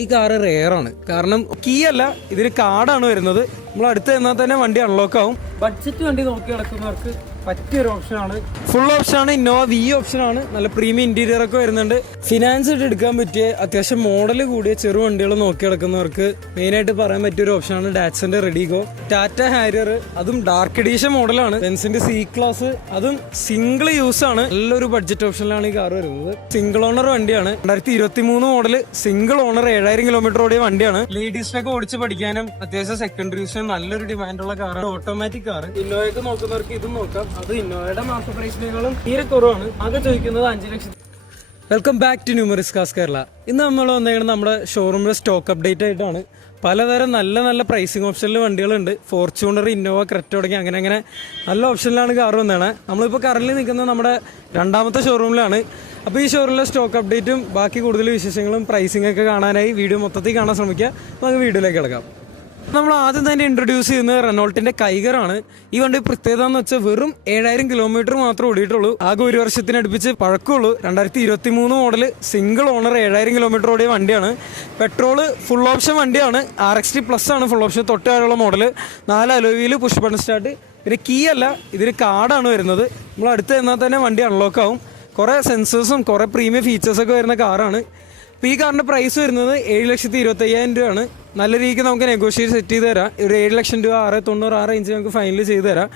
ഈ car rare ആണ്. കാരണം കീ അല്ല, ഇതിന് കാർഡാണ് വരുന്നത്. നമ്മൾ അടുത്ത് ചെന്നാൽ തന്നെ വണ്ടി അൺലോക്ക് ആവും. ബഡ്ജറ്റ് വണ്ടി നോക്കി നടക്കുന്നവർക്ക് പറ്റിയൊരു ഓപ്ഷനാണ്. ഫുൾ ഓപ്ഷനാണ്. ഇന്നോവ വി ഓപ്ഷനാണ്. നല്ല പ്രീമിയം ഇന്റീരിയർ ഒക്കെ വരുന്നുണ്ട്. ഫിനാൻസ് ആയിട്ട് എടുക്കാൻ പറ്റിയ അത്യാവശ്യം മോഡൽ കൂടിയ ചെറു വണ്ടികൾ നോക്കി നടക്കുന്നവർക്ക് മെയിനായിട്ട് പറയാൻ പറ്റിയ ഒരു ഓപ്ഷനാണ് ഡാറ്റ്സന്റെ റെഡിഗോ, ടാറ്റ ഹാരിയർ, അതും ഡാർക്ക് എഡീഷൻ മോഡലാണ്. ബെൻസിന്റെ സി ക്ലാസ്, അതും സിംഗിൾ യൂസ് ആണ്. നല്ലൊരു ബഡ്ജറ്റ് ഓപ്ഷനിലാണ് ഈ കാർ വരുന്നത്. സിംഗിൾ ഓണർ വണ്ടിയാണ്. 2023 മോഡൽ സിംഗിൾ ഓണർ 7000 കിലോമീറ്റർ ഓടിയ വണ്ടിയാണ്. ലേഡീസിനൊക്കെ ഓടിച്ച് പഠിക്കാനും അത്യാവശ്യം സെക്കൻഡറി യൂസിനും നല്ലൊരു ഡിമാൻഡുള്ള കാറാണ്. Automatic car. ഇന്നോവയൊക്കെ നോക്കുന്നവർക്ക് ഇതും നോക്കാം. അത് ഇന്നോവയുടെ മാസ്റ്റർ പ്രൈസിനേക്കാളും തീരെ കുറവാണ്. ആകെ ചോദിക്കുന്നത് 5 lakh. Welcome back to numerous cars Kerala. ഇന്ന് നമ്മൾ വന്നേക്കുന്നത് നമ്മുടെ ഷോറൂമിലെ സ്റ്റോക്ക് അപ്ഡേറ്റ് ആയിട്ടാണ്. പലതരം നല്ല നല്ല പ്രൈസിങ് ഓപ്ഷനിൽ വണ്ടികളുണ്ട്. ഫോർച്യൂണർ, ഇന്നോവ, ക്രെറ്റ തുടങ്ങി അങ്ങനെ നല്ല ഓപ്ഷനിലാണ് കാർ വന്നതാണ്. നമ്മളിപ്പോൾ കറന്റ് നിൽക്കുന്നത് നമ്മുടെ രണ്ടാമത്തെ ഷോറൂമിലാണ്. അപ്പോൾ ഈ ഷോറൂമിലെ സ്റ്റോക്ക് അപ്ഡേറ്റും ബാക്കി കൂടുതൽ വിശേഷങ്ങളും പ്രൈസിംഗ് ഒക്കെ കാണാനായി വീഡിയോ മൊത്തത്തിൽ കാണാൻ ശ്രമിക്കുക. നമുക്ക് വീഡിയോയിലേക്ക് കിടക്കാം. നമ്മൾ ആദ്യം തന്നെ ഇൻട്രൊഡ്യൂസ് ചെയ്യുന്നത് റെനോൾട്ടിന്റെ കൈഗറാണ്. ഈ വണ്ടി പ്രത്യേകത എന്ന് വെച്ചാൽ വെറും 7000 കിലോമീറ്റർ മാത്രം ഓടിയിട്ടുള്ളൂ. ആകെ 1 വർഷത്തിനടുപ്പിച്ച് പഴക്കമുള്ളൂ. 2023 മോഡൽ സിംഗിൾ ഓണർ 7000 കിലോമീറ്റർ ഓടിയ വണ്ടിയാണ്. പെട്രോള് ഫുൾ ഓപ്ഷൻ വണ്ടിയാണ്. RXT പ്ലസ് ആണ് ഫുൾ ഓപ്ഷൻ. തൊട്ട് താഴെയുള്ള model. 4 alloy wheel, push button start. ഇതിന് കീ അല്ല, ഇതിന് കാർഡാണ് വരുന്നത്. നമ്മൾ അടുത്ത് ചെന്നാൽ തന്നെ വണ്ടി അൺലോക്ക് ആവും. കുറേ സെൻസേഴ്സും കുറേ പ്രീമിയം ഫീച്ചേഴ്സൊക്കെ വരുന്ന കാറാണ്. അപ്പോൾ ഈ കാറിൻ്റെ പ്രൈസ് വരുന്നത് 7,25,000 രൂപയാണ്. നല്ല രീതിക്ക് നമുക്ക് നെഗോഷിയേറ്റ് സെറ്റ് ചെയ്ത് തരാം. ഒരു 7 ലക്ഷം രൂപ 6,90,000 റേഞ്ച് നമുക്ക് ഫൈനൽ ചെയ്ത് തരാം.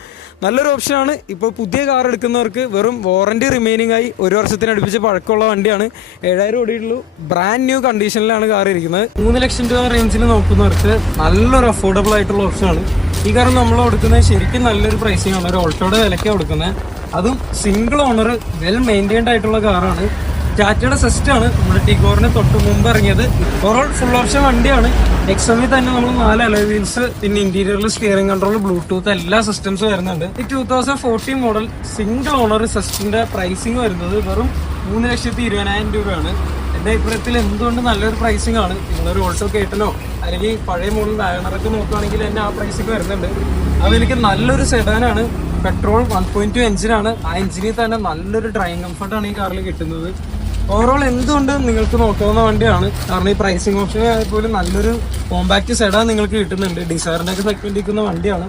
നല്ലൊരു ഓപ്ഷനാണ്. ഇപ്പോൾ പുതിയ കാർ എടുക്കുന്നവർക്ക് വെറും വാറണ്ടി റിമൈനിങ് ആയി 1 വർഷത്തിനടുപ്പിച്ച് പഴക്കമുള്ള വണ്ടിയാണ്. 7000 ഓടിയിട്ടുള്ളൂ. ബ്രാൻഡ് ന്യൂ കണ്ടീഷനിലാണ് കാർ ഇരിക്കുന്നത്. 3 ലക്ഷം രൂപ റേഞ്ചിൽ നോക്കുന്നവർക്ക് നല്ലൊരു അഫോർഡബിൾ ആയിട്ടുള്ള ഓപ്ഷനാണ്. ഈ കാർ നമ്മൾ കൊടുക്കുന്നത് ശരിക്കും നല്ലൊരു പ്രൈസിംഗ് ആണ്. ഒരു ഓൾട്ടോയുടെ വിലയ്ക്കാണ് കൊടുക്കുന്നത്. അതും സിംഗിൾ ഓണർ, വെൽ മെയിൻറ്റൈൻഡ് ആയിട്ടുള്ള കാറാണ്. ടാറ്റയുടെ സെസ്റ്റാണ് നമ്മുടെ ടിഗോറിന് തൊട്ട് മുമ്പ് ഇറങ്ങിയത്. ഓവറോൾ ഫുൾ ഓപ്ഷൻ വണ്ടിയാണ്. എക്സമിൽ തന്നെ നമ്മൾ 4 അലോയ് വീൽസ്, പിന്നെ ഇന്റീരിയറിൽ സ്റ്റിയറിംഗ് കൺട്രോൾ, ബ്ലൂടൂത്ത് എല്ലാ സിസ്റ്റംസും വരുന്നുണ്ട്. ഈ 2014 മോഡൽ സിംഗിൾ ഓണർ സെസ്റ്റിന്റെ പ്രൈസിംഗ് വരുന്നത് വെറും 3,20,000 രൂപയാണ്. എന്റെ അഭിപ്രായത്തിൽ എന്തുകൊണ്ട് നല്ലൊരു പ്രൈസിംഗ് ആണ്. നിങ്ങളൊരു ഓൾട്ടോ കേട്ടനോ അല്ലെങ്കിൽ പഴയ മോഡൽ വാഗണറൊക്കെ നോക്കുകയാണെങ്കിൽ തന്നെ ആ പ്രൈസിംഗ് വരുന്നുണ്ട്. അതെനിക്ക് നല്ലൊരു സെഡാനാണ്. പെട്രോൾ 1.2 എഞ്ചിനാണ്. ആ എഞ്ചിനിൽ തന്നെ നല്ലൊരു ഡ്രൈവിംഗ് കംഫർട്ടാണ് ഈ കാറിൽ കിട്ടുന്നത്. ഓവറോൾ എന്തുകൊണ്ട് നിങ്ങൾക്ക് നോക്കാവുന്ന വണ്ടിയാണ്. കാരണം ഈ പ്രൈസിംഗ് ഓപ്ഷൻ ആയപ്പോലും നല്ലൊരു കോമ്പാക്ട് സെഡാൻ നിങ്ങൾക്ക് കിട്ടുന്നുണ്ട്. ഡിസൈറിന്റെ ഒക്കെ സെഗ്മെന്റ് നിൽക്കുന്ന വണ്ടിയാണ്.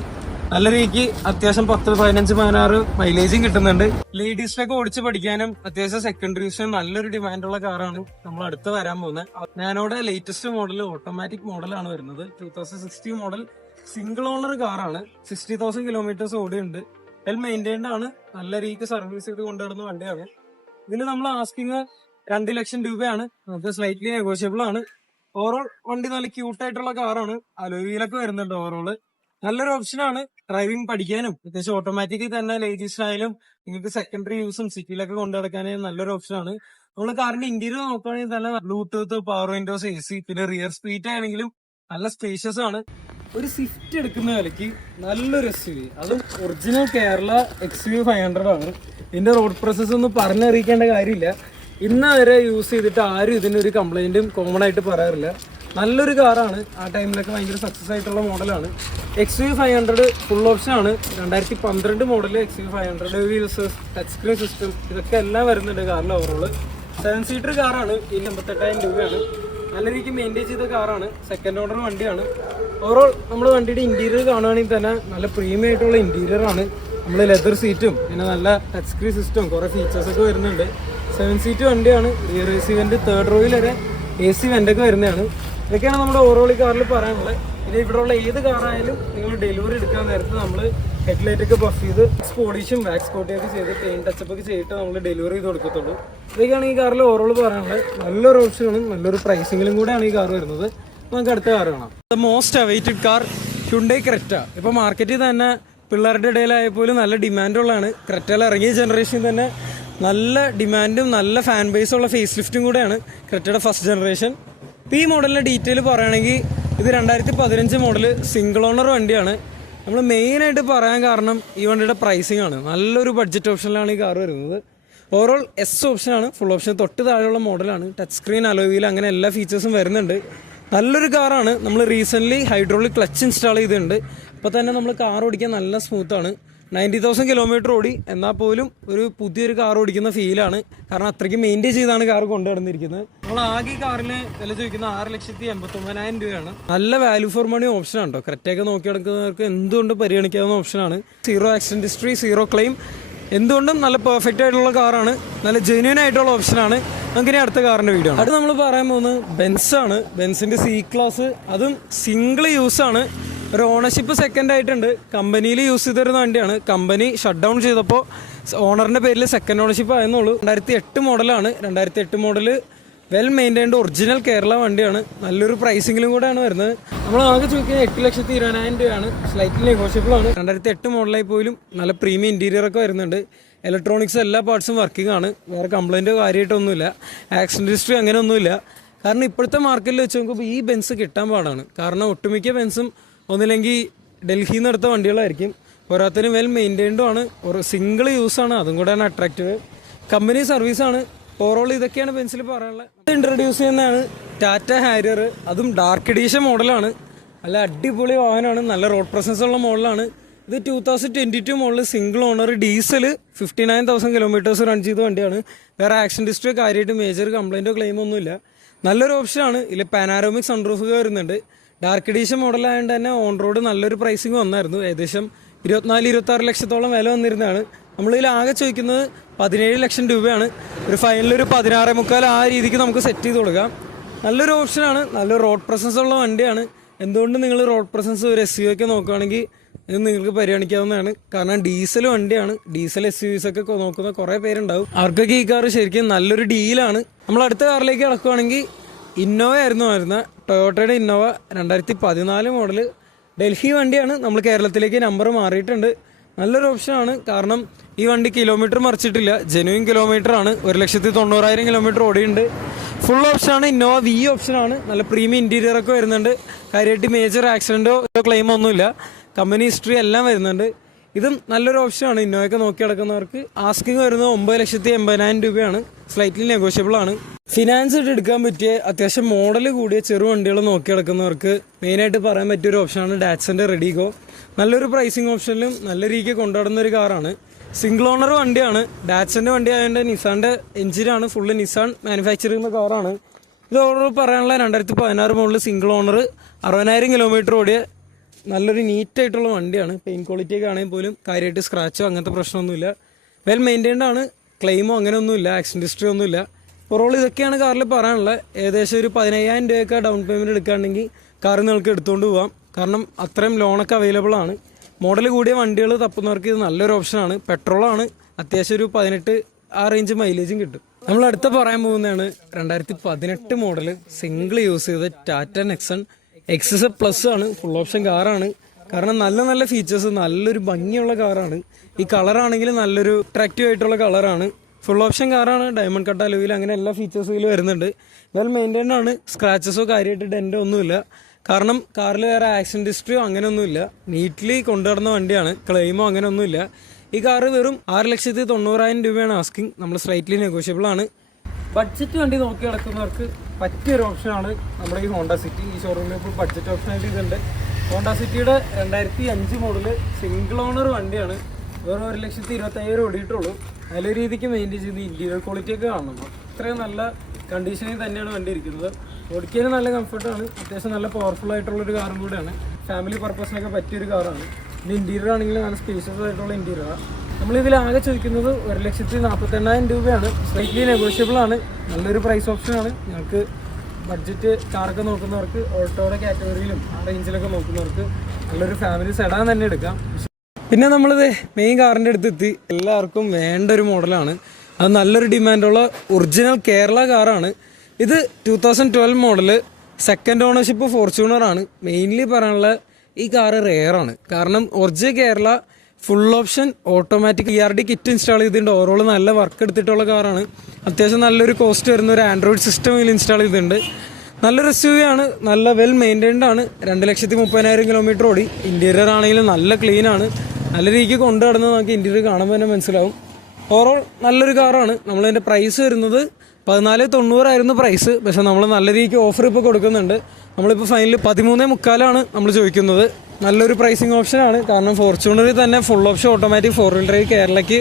നല്ല രീതിക്ക് അത്യാവശ്യം 10-15-16 മൈലേജും കിട്ടുന്നുണ്ട്. ലേഡീസിനൊക്കെ ഓടിച്ച് പഠിക്കാനും അത്യാവശ്യം സെക്കൻഡറി യൂസിനും നല്ലൊരു ഡിമാൻഡുള്ള കാറാണ് നമ്മൾ അടുത്ത് വരാൻ പോകുന്നത്. ഞാനോടെ ലേറ്റസ്റ്റ് മോഡൽ ഓട്ടോമാറ്റിക് മോഡലാണ് വരുന്നത്. 2016 മോഡൽ സിംഗിൾ ഓണർ കാറാണ്. 60,000 കിലോമീറ്റേഴ്സ് ഓടിയുണ്ട്. വെൽ മെയിൻറ്റൈൻഡ് ആണ്. നല്ല രീതിക്ക് സർവീസ് ചെയ്ത് കൊണ്ടുവരുന്ന വണ്ടിയാണ്. ഇതിന് നമ്മൾ ആസ്കിങ് 2 ലക്ഷം രൂപയാണ്. നമുക്ക് സ്ലൈറ്റ്ലി നെഗോഷ്യബിൾ ആണ്. ഓവറോൾ വണ്ടി നല്ല ക്യൂട്ടായിട്ടുള്ള കാറാണ്. അലോയ് വീലൊക്കെ വരുന്നുണ്ട്. ഓവറോള് നല്ലൊരു ഓപ്ഷനാണ്. ഡ്രൈവിംഗ് പഠിക്കാനും അത്യാവശ്യം ഓട്ടോമാറ്റിക്കിൽ തന്നെ ലേഡീസിനായാലും നിങ്ങൾക്ക് സെക്കൻഡറി യൂസും സിറ്റിയിലൊക്കെ കൊണ്ടു നടക്കാനും നല്ലൊരു ഓപ്ഷനാണ്. നമ്മൾ കാറിന്റെ ഇന്റീരിയർ നോക്കുകയാണെങ്കിൽ തന്നെ ബ്ലൂടൂത്ത്, പവർ വിൻഡോസ്, AC, പിന്നെ റിയർ സ്പീറ്റ് ആണെങ്കിലും നല്ല സ്പേഷ്യസ് ആണ്. ഒരു സ്വിഫ്റ്റ് എടുക്കുന്ന വിലയ്ക്ക് നല്ലൊരു SUV, അതും ഒറിജിനൽ കേരള XUV 500 ആണ്. ഇതിന്റെ റോഡ് പ്രോസസ് ഒന്നും പറഞ്ഞറിയിക്കേണ്ട കാര്യമില്ല. ഇന്ന് വരെ യൂസ് ചെയ്തിട്ട് ആരും ഇതിനൊരു കംപ്ലൈന്റും കോമൺ ആയിട്ട് പറയാറില്ല. നല്ലൊരു കാറാണ്. ആ ടൈമിലൊക്കെ ഭയങ്കര സക്സസ് ആയിട്ടുള്ള മോഡലാണ്. XUV 500 ഫുൾ ഓപ്ഷൻ ആണ്. 2012 model XUV 500 wheels, touch screen system, ഇതൊക്കെ എല്ലാം വരുന്നുണ്ട് കാറിൽ. ഓവറോള് 7 സീറ്റർ കാറാണ്. 88,000 രൂപയാണ്. നല്ല രീതിക്ക് മെയിൻറ്റെയിൻ ചെയ്ത കാറാണ്. സെക്കൻഡ് ഓണർ വണ്ടിയാണ്. ഓവറോൾ നമ്മുടെ വണ്ടിയുടെ ഇന്റീരിയർ കാണുകയാണെങ്കിൽ തന്നെ നല്ല പ്രീമിയം ആയിട്ടുള്ള ഇന്റീരിയർ ആണ്. നമ്മൾ ലെതർ സീറ്റും പിന്നെ നല്ല ടച്ച് സ്ക്രീൻ സിസ്റ്റവും കുറേ ഫീച്ചേഴ്സ് ഒക്കെ വരുന്നുണ്ട്. 7 സീറ്റ് വണ്ടിയാണ്. റിയർ AC വെന്റ്, തേർഡ് റോയിൽ വരെ AC വെന്റൊക്കെ വരുന്നതാണ്. ഇതൊക്കെയാണ് നമ്മുടെ ഓവറോൾ ഈ കാറിൽ പറയാനുള്ളത്. പിന്നെ ഇവിടെയുള്ള ഏത് കാറായാലും നിങ്ങൾ ഡെലിവറി എടുക്കാൻ നേരത്ത് നമ്മൾ ഹെഡ്ലൈറ്റ് ഒക്കെ ബഫ് ചെയ്ത് പോളിഷും വാക്സ് കോട്ടിയൊക്കെ ചെയ്ത് പെയിന്റ് ടച്ചപ്പ് ഒക്കെ ചെയ്തിട്ട് നമ്മൾ ഡെലിവറി ചെയ്ത് കൊടുക്കത്തുള്ളൂ. ഇതൊക്കെയാണ് ഈ കാറിൽ ഓവറോൾ പറയാനുള്ളത്. നല്ലൊരു ഓപ്ഷനാണ്. നല്ലൊരു പ്രൈസിങ്ങിലും കൂടെയാണ് ഈ കാർ വരുന്നത്. നമുക്ക് അടുത്ത കാർ കാണാം. The most awaited car Hyundai Creta. ഇപ്പോൾ മാർക്കറ്റിൽ തന്നെ പിള്ളേരുടെ ഇടയിലായപ്പോലും നല്ല ഡിമാൻഡുള്ളതാണ്. ക്രെറ്റയിൽ ഇറങ്ങിയ ജനറേഷനിൽ തന്നെ നല്ല ഡിമാൻഡും നല്ല ഫാൻ ബേസുള്ള ഫേസ് ലിഫ്റ്റും കൂടെയാണ് ക്രെറ്റയുടെ ഫസ്റ്റ് ജനറേഷൻ. ഇപ്പോൾ ഈ മോഡലിൻ്റെ ഡീറ്റെയിൽ പറയുകയാണെങ്കിൽ ഇത് 2015 മോഡൽ സിംഗിൾ ഓണർ വണ്ടിയാണ്. നമ്മൾ മെയിനായിട്ട് പറയാൻ കാരണം ഈ വണ്ടിയുടെ പ്രൈസിംഗ് ആണ്. നല്ലൊരു ബഡ്ജറ്റ് ഓപ്ഷനിലാണ് ഈ കാർ വരുന്നത്. ഓവറോൾ S ഓപ്ഷനാണ്. ഫുൾ ഓപ്ഷൻ തൊട്ട് താഴെയുള്ള മോഡലാണ്. ടച്ച് സ്ക്രീൻ, അലോയ് വീൽ, അങ്ങനെ എല്ലാ ഫീച്ചേഴ്സും വരുന്നുണ്ട്. നല്ലൊരു കാറാണ്. നമ്മൾ റീസെൻ്റ്ലി ഹൈഡ്രോളിക് ക്ലച്ച് ഇൻസ്റ്റാൾ ചെയ്തിട്ടുണ്ട്. അപ്പോൾ തന്നെ നമ്മൾ കാർ ഓടിക്കാൻ നല്ല സ്മൂത്താണ്. 90,000 കിലോമീറ്റർ ഓടി, എന്നാൽ പോലും ഒരു പുതിയൊരു കാർ ഓടിക്കുന്ന ഫീലാണ്. കാരണം അത്രയ്ക്ക് മെയിൻറ്റെയിൻ ചെയ്താണ് കാർ കൊണ്ടുവന്നിരിക്കുന്നത്. നമ്മൾ ആകെ ഈ കാറിന് വില ചോദിക്കുന്ന 6,89,000 രൂപയാണ്. നല്ല വാല്യൂ ഫോർ മണി ഓപ്ഷൻ ആണ് കേട്ടോ. കറക്റ്റായിട്ട് നോക്കി നടക്കുന്നവർക്ക് എന്തുകൊണ്ട് പരിഗണിക്കാവുന്ന ഓപ്ഷനാണ്. 0 ആക്സിഡന്റ് ഹിസ്റ്ററി, 0 ക്ലെയിം, എന്തുകൊണ്ടും നല്ല പെർഫെക്റ്റ് ആയിട്ടുള്ള കാറാണ്. നല്ല ജെന്യൂൻ ആയിട്ടുള്ള ഓപ്ഷനാണ്. നമുക്കിനി അടുത്ത കാറിൻ്റെ വീഡിയോ ആണ്. അത് നമ്മൾ പറയാൻ പോകുന്നത് ബെൻസാണ്. ബെൻസിൻ്റെ C ക്ലാസ്, അതും സിംഗിൾ യൂസാണ്. ഒരു ഓണർഷിപ്പ് സെക്കൻഡ് ആയിട്ടുണ്ട്. കമ്പനിയിൽ യൂസ് ചെയ്തിരുന്ന വണ്ടിയാണ്. കമ്പനി ഷട്ട് ഡൗൺ ചെയ്തപ്പോൾ ഓണറിൻ്റെ പേരിൽ സെക്കൻഡ് ഓണർഷിപ്പ് ആയെന്നുള്ളൂ. 2008 മോഡലാണ്. 2008 model well maintained original Kerala വണ്ടിയാണ്. നല്ലൊരു പ്രൈസിങ്ങിലും കൂടെയാണ് വരുന്നത്. നമ്മൾ ആകെ ചോദിക്കുന്നത് 8,20,000 രൂപയാണ്. സ്ലൈറ്റ്ലി നെഗോഷ്യബിൾ ആണ്. 2008 മോഡലായി പോലും നല്ല പ്രീമിയം ഇൻറ്റീരിയറൊക്കെ വരുന്നുണ്ട്. ഇലക്ട്രോണിക്സ് എല്ലാ പാർട്സും വർക്കിംഗ് ആണ്. വേറെ കംപ്ലൈൻറ്റോ കാര്യമായിട്ടൊന്നുമില്ല. ആക്സിഡൻറ്റ് ഹിസ്റ്ററി അങ്ങനെയൊന്നുമില്ല. കാരണം ഇപ്പോഴത്തെ മാർക്കറ്റിൽ വെച്ച് നോക്കുമ്പോൾ ഈ ബെൻസ് കിട്ടാൻ പാടാണ്. കാരണം ഒട്ടുമിക്ക ബെൻസും ഒന്നില്ലെങ്കിൽ ഡൽഹിയിൽ നിന്ന് എടുത്ത വണ്ടികളായിരിക്കും. പോരാത്തതിന് വെൽ മെയിൻറ്റൈൻഡും ആണ്. ഒരു സിംഗിൾ യൂസാണ്. അതും കൂടെയാണ് അട്രാക്റ്റീവ്. കമ്പനി സർവീസാണ്. ഓവറോൾ ഇതൊക്കെയാണ് ബെൻസിൽ പറയാനുള്ളത്. ഇൻട്രൊഡ്യൂസ് ചെയ്യുന്നതാണ് ടാറ്റ ഹാരിയർ. അതും ഡാർക്ക് എഡീഷൻ മോഡലാണ്. നല്ല അടിപൊളി വാഹനമാണ്. നല്ല റോഡ് പ്രസൻസ് ഉള്ള മോഡലാണ്. ഇത് 2022 model single owner diesel 59,000 kilometres run ചെയ്ത വണ്ടിയാണ്. വേറെ ആക്സിഡന്റ് ഹിസ്റ്ററി കാര്യമായിട്ട് മേജർ കംപ്ലൈൻറ്റോ ക്ലെയിമോ ഒന്നുമില്ല. നല്ലൊരു ഓപ്ഷനാണ്. ഇതിൽ പാനാരോമിക് സൺറൂഫ് വരുന്നുണ്ട്. ഡാർക്ക് എഡീഷൻ മോഡലായതുകൊണ്ട് തന്നെ ഓൺ റോഡ് നല്ലൊരു പ്രൈസിങ് വന്നായിരുന്നു. ഏകദേശം 24-26 ലക്ഷത്തോളം വില വന്നിരുന്നതാണ്. നമ്മളിതിൽ ആകെ ചോദിക്കുന്നത് 17 ലക്ഷം രൂപയാണ്. ഒരു ഫൈനലൊരു 16.25 ആ രീതിക്ക് നമുക്ക് സെറ്റ് ചെയ്ത് കൊടുക്കാം. നല്ലൊരു ഓപ്ഷനാണ്. നല്ലൊരു റോഡ് പ്രസൻസ് ഉള്ള വണ്ടിയാണ്. എന്തുകൊണ്ട് നിങ്ങൾ റോഡ് പ്രസൻസ് ഒരു SUV ഒക്കെ നോക്കുകയാണെങ്കിൽ ഇത് നിങ്ങൾക്ക് പരിഗണിക്കാവുന്നതാണ്. കാരണം ഡീസൽ വണ്ടിയാണ്. ഡീസൽ SUVs ഒക്കെ നോക്കുന്ന കുറേ പേരുണ്ടാവും. അവർക്കൊക്കെ ഈ കാർ ശരിക്കും നല്ലൊരു ഡീലാണ്. നമ്മൾ അടുത്ത കാറിലേക്ക് കിടക്കുകയാണെങ്കിൽ ഇന്നോവ ആയിരുന്നു വരുന്നത്. ടൊയോട്ടയുടെ ഇന്നോവ 2014 മോഡൽ ഡൽഹി വണ്ടിയാണ്. നമ്മൾ കേരളത്തിലേക്ക് നമ്പർ മാറിയിട്ടുണ്ട്. നല്ലൊരു ഓപ്ഷനാണ്. കാരണം ഈ വണ്ടി കിലോമീറ്റർ മറിച്ചിട്ടില്ല. ജെനുവിൻ കിലോമീറ്റർ ആണ്. 1,90,000 കിലോമീറ്റർ ഓടിയുണ്ട്. ഫുൾ ഓപ്ഷനാണ്. ഇന്നോവ V ഓപ്ഷനാണ്. നല്ല പ്രീമിയം ഇൻറ്റീരിയറൊക്കെ വരുന്നുണ്ട്. കാര്യമായിട്ട് മേജർ ആക്സിഡൻറ്റോ ക്ലെയിമോ ഒന്നുമില്ല. കമ്പനി ഹിസ്റ്ററി എല്ലാം വരുന്നുണ്ട്. ഇതും നല്ലൊരു ഓപ്ഷനാണ്. ഇന്നോവയൊക്കെ നോക്കി നടക്കുന്നവർക്ക്. ആസ്കിങ് വരുന്നത് 9,80,000 രൂപയാണ്. സ്ലൈറ്റ്ലി നെഗോഷ്യബിൾ ആണ്. ഫിനാൻസ് ഇട്ട് എടുക്കാൻ പറ്റിയ അത്യാവശ്യം മോഡൽ കൂടിയ ചെറു വണ്ടികൾ നോക്കി നടക്കുന്നവർക്ക് മെയിനായിട്ട് പറയാൻ പറ്റിയ ഒരു ഓപ്ഷനാണ് ഡാറ്റ്സൻ്റെ റെഡിഗോ. നല്ലൊരു പ്രൈസിങ് ഓപ്ഷനിലും നല്ല രീതിക്ക് കൊണ്ടുനടന്ന ഒരു കാറാണ്. സിംഗിൾ ഓണർ വണ്ടിയാണ്. ഡാറ്റ്സൻ്റെ വണ്ടി ആയതുകൊണ്ട് നിസാൻ്റെ എഞ്ചിനാണ്. ഫുള്ള് നിസാൻ മാനുഫാക്ചർ ചെയ്യുന്ന കാറാണ്. ഇത് ഓർഡർ പറയാനുള്ള 2016 മോഡൽ സിംഗിൾ ഓണർ 60,000 കിലോമീറ്റർ ഓടിയ നല്ലൊരു നീറ്റായിട്ടുള്ള വണ്ടിയാണ്. പെയിൻ ക്വാളിറ്റി ഒക്കെ ആണെങ്കിൽ പോലും കാര്യമായിട്ട് സ്ക്രാച്ചോ അങ്ങനത്തെ പ്രശ്നമൊന്നുമില്ല. വെൽ മെയിൻറ്റൈൻഡ് ആണ്. ക്ലെയിമോ അങ്ങനെയൊന്നുമില്ല. ആക്സിഡൻറ്റ് ഹിസ്റ്ററി ഒന്നുമില്ല. ഓവറോൾ ഇതൊക്കെയാണ് കാറിൽ പറയാനുള്ളത്. ഏകദേശം ഒരു 15,000 രൂപയൊക്കെ ഡൗൺ പേയ്മെൻറ്റ് എടുക്കുകയാണെങ്കിൽ കാർ നിങ്ങൾക്ക് എടുത്തുകൊണ്ട് പോകാം. കാരണം അത്രയും ലോണൊക്കെ അവൈലബിൾ ആണ്. മോഡൽ കൂടിയ വണ്ടികൾ തപ്പുന്നവർക്ക് ഇത് നല്ലൊരു ഓപ്ഷനാണ്. പെട്രോളാണ്. അത്യാവശ്യം ഒരു 18 ആ റേഞ്ച് മൈലേജും കിട്ടും. നമ്മൾ അടുത്ത പറയാൻ പോകുന്നതാണ് 2018 മോഡൽ സിംഗിൾ യൂസ് ചെയ്ത ടാറ്റ നെക്സൺ XS പ്ലസ് ആണ്. ഫുൾ ഓപ്ഷൻ കാറാണ്. കാരണം നല്ല നല്ല ഫീച്ചേഴ്സ്, നല്ലൊരു ഭംഗിയുള്ള കാറാണ്. ഈ കളറാണെങ്കിൽ നല്ലൊരു അട്രാക്റ്റീവ് ആയിട്ടുള്ള കളറാണ്. ഫുൾ ഓപ്ഷൻ കാറാണ്. ഡയമണ്ട് കട്ട് അലോയിൽ അങ്ങനെ എല്ലാ ഫീച്ചേഴ്സും ഇതിൽ വരുന്നുണ്ട്. വെൽ മെയിൻറ്റൈൻഡ് ആണ്. സ്ക്രാച്ചസോ കാര്യമായിട്ട് ഡെൻറ്റോ ഒന്നുമില്ല. കാരണം കാറിൽ വേറെ ആക്സിഡൻറ്റ് ഹിസ്റ്ററിയോ അങ്ങനെയൊന്നുമില്ല. നീറ്റ്ലി കൊണ്ടുവരുന്ന വണ്ടിയാണ്. ക്ലെയിമോ അങ്ങനെയൊന്നുമില്ല. ഈ കാറ് വെറും 6,90,000 രൂപയാണ് ആസ്കിങ്. നമ്മൾ സ്ലൈറ്റ്ലി നെഗോഷ്യബിൾ ആണ്. ബഡ്ജറ്റ് വണ്ടി നോക്കി നടക്കുന്നവർക്ക് പറ്റിയൊരു ഓപ്ഷനാണ് നമ്മുടെ ഈ ഹോണ്ട സിറ്റി. ഈ ഷോറൂമിൽ ഇപ്പോൾ ബഡ്ജറ്റ് ഓപ്ഷനായിട്ട് ഇതുണ്ട്. ഹോണ്ട സിറ്റിയുടെ 2005 മോഡൽ സിംഗിൾ ഓണർ വണ്ടിയാണ്. വെറും 1,25,000 ഓടിയിട്ടുള്ളൂ. നല്ല രീതിക്ക് മെയിൻറ്റെയിൻ ചെയ്ത് ഇൻറ്റീരിയർ ക്വാളിറ്റി ഒക്കെ കാണണം. അത്രയും നല്ല കണ്ടീഷനിൽ തന്നെയാണ് വണ്ടി ഇരിക്കുന്നത്. ഓടിക്കാനും നല്ല കംഫർട്ടാണ്. അത്യാവശ്യം നല്ല പവർഫുൾ ആയിട്ടുള്ളൊരു കാറും കൂടെയാണ്. ഫാമിലി പർപ്പസിനൊക്കെ പറ്റിയൊരു കാറാണ്. ഇത് ഇൻറ്റീരിയർ ആണെങ്കിലും നല്ല സ്പേഷ്യസ് ആയിട്ടുള്ള ഇൻറ്റീരിയറാണ്. നമ്മളിതിൽ ആകെ ചോദിക്കുന്നത് 1,48,000 രൂപയാണ്. സ്ലൈറ്റ്ലി നെഗോഷ്യബിൾ ആണ്. നല്ലൊരു പ്രൈസ് ഓപ്ഷനാണ്. ഞങ്ങൾക്ക് ബഡ്ജറ്റ് കാറൊക്കെ നോക്കുന്നവർക്ക്, ഓൾട്ടോയുടെ കാറ്റഗറിയിലും ആ റേഞ്ചിലൊക്കെ നോക്കുന്നവർക്ക് നല്ലൊരു ഫാമിലി സെഡാൻ തന്നെ എടുക്കാം. പിന്നെ നമ്മളിത് മെയിൻ കാറിൻ്റെ അടുത്ത് എത്തി. എല്ലാവർക്കും വേണ്ട ഒരു മോഡലാണ്. അത് നല്ലൊരു ഡിമാൻഡുള്ള ഒറിജിനൽ കേരള കാറാണ്. ഇത് 2012 മോഡൽ സെക്കൻഡ് ഓണർഷിപ്പ് ഫോർച്യൂണറാണ്. മെയിൻലി പറയാനുള്ള ഈ കാറ് റെയറാണ്. കാരണം original Kerala full option automatic ERD kit install ചെയ്തിട്ടുണ്ട്. ഓവറോൾ നല്ല വർക്ക് എടുത്തിട്ടുള്ള കാറാണ്. അത്യാവശ്യം നല്ലൊരു കോസ്റ്റ് വരുന്ന ഒരു ആൻഡ്രോയിഡ് സിസ്റ്റം ഇതിൽ ഇൻസ്റ്റാൾ ചെയ്തിട്ടുണ്ട്. നല്ലൊരു SUV ആണ്. നല്ല വെൽ മെയിൻറ്റൈൻഡ് ആണ്. 2,30,000 കിലോമീറ്റർ ഓടി. ഇൻറ്റീരിയർ ആണെങ്കിലും നല്ല ക്ലീൻ ആണ്. നല്ല രീതിക്ക് കൊണ്ടു നടന്ന് നമുക്ക് ഇൻറ്റീരിയർ കാണുമ്പോൾ തന്നെ മനസ്സിലാവും. ഓവറോൾ നല്ലൊരു കാറാണ്. നമ്മളതിൻ്റെ പ്രൈസ് വരുന്നത് 14,90 ആയിരുന്നു പ്രൈസ്. പക്ഷേ നമ്മൾ നല്ല രീതിക്ക് ഓഫർ ഇപ്പോൾ കൊടുക്കുന്നുണ്ട്. നമ്മളിപ്പോൾ ഫൈനൽ 13,45 നമ്മൾ ചോദിക്കുന്നത്. നല്ലൊരു പ്രൈസിങ് ഓപ്ഷനാണ്. കാരണം ഫോർച്യൂണറിൽ തന്നെ full option automatic 4 wheel drive കേരളയ്ക്ക്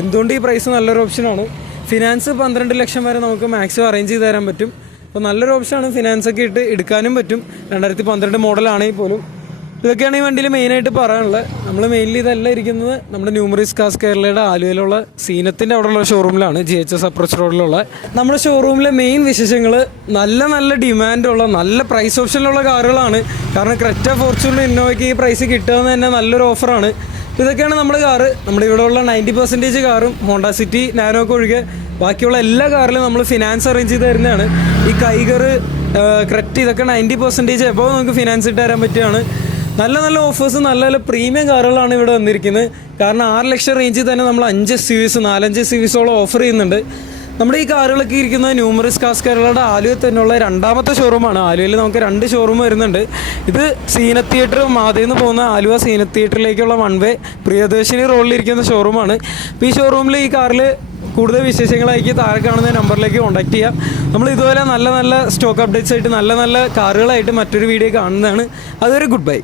എന്തുകൊണ്ട് ഈ പ്രൈസ് നല്ലൊരു ഓപ്ഷനാണ്. ഫിനാൻസ് 12 ലക്ഷം വരെ നമുക്ക് മാക്സിമം അറേഞ്ച് ചെയ്ത് തരാൻ പറ്റും. അപ്പോൾ നല്ലൊരു ഓപ്ഷനാണ്. ഫിനാൻസൊക്കെ ഇട്ട് എടുക്കാനും പറ്റും. 2012 മോഡലാണെങ്കിൽ പോലും. ഇതൊക്കെയാണ് ഈ വണ്ടിയിൽ മെയിനായിട്ട് പറയാനുള്ളത്. നമ്മൾ മെയിൻലി ഇതെല്ലാം ഇരിക്കുന്നത് നമ്മുടെ ന്യൂമറീസ് കാസ് കേരളയുടെ ആലുവയിലുള്ള സീനത്തിൻ്റെ അവിടെയുള്ള ഷോറൂമിലാണ്, GHS അപ്രോച്ച് റോഡിലുള്ള. നമ്മുടെ ഷോറൂമിലെ മെയിൻ വിശേഷങ്ങൾ നല്ല നല്ല ഡിമാൻഡുള്ള നല്ല പ്രൈസ് ഓപ്ഷനിലുള്ള കാറുകളാണ്. കാരണം ക്രെറ്റ, ഫോർച്യൂണർ, ഇന്നോവയ്ക്ക് ഈ പ്രൈസ് കിട്ടുന്നത് തന്നെ നല്ലൊരു ഓഫറാണ്. ഇതൊക്കെയാണ് നമ്മുടെ കാറ്. നമ്മുടെ ഇവിടെ ഉള്ള 90% കാറും ഹോണ്ട സിറ്റി, നാനോക്ക് ഒഴികെ ബാക്കിയുള്ള എല്ലാ കാറിലും നമ്മൾ ഫിനാൻസ് അറേഞ്ച് ചെയ്ത് തരുന്നതാണ്. ഈ കൈഗർ, ക്രെറ്റ ഇതൊക്കെ 90% എബോവ് നമുക്ക് ഫിനാൻസ് ഇട്ട് തരാൻ പറ്റുകയാണ്. നല്ല നല്ല ഓഫേഴ്സ്, നല്ല നല്ല പ്രീമിയം കാറുകളാണ് ഇവിടെ വന്നിരിക്കുന്നത്. കാരണം 6 ലക്ഷം റേഞ്ചിൽ തന്നെ നമ്മൾ 5 SUVs, 4-5 SUVsോളം ഓഫർ ചെയ്യുന്നുണ്ട്. നമ്മുടെ ഈ കാറുകളൊക്കെ ഇരിക്കുന്നത് ന്യൂമറീസ് കാസ് കേരളയുടെ ആലുവയിൽ തന്നെയുള്ള രണ്ടാമത്തെ ഷോറൂമാണ്. ആലുവയിൽ നമുക്ക് 2 ഷോറൂം വരുന്നുണ്ട്. ഇത് സീനത്ത് തിയേറ്റർ, മാതയിൽ നിന്ന് പോകുന്ന ആലുവ സീനത്ത് തിയേറ്ററിലേക്കുള്ള 1 വേ പ്രിയദർശിനി റോഡിലിരിക്കുന്ന ഷോറൂമാണ്. അപ്പോൾ ഈ ഷോറൂമിൽ ഈ കാറിൽ കൂടുതൽ വിശേഷങ്ങളായിരിക്കും താഴെ കാണുന്ന നമ്പറിലേക്ക് കോൺടാക്ട് ചെയ്യാം. നമ്മൾ ഇതുപോലെ നല്ല നല്ല സ്റ്റോക്ക് അപ്ഡേറ്റ്സ് ആയിട്ട് നല്ല നല്ല കാറുകളായിട്ട് മറ്റൊരു വീഡിയോ കാണുന്നതാണ്. അതൊരു ഗുഡ് ബൈ.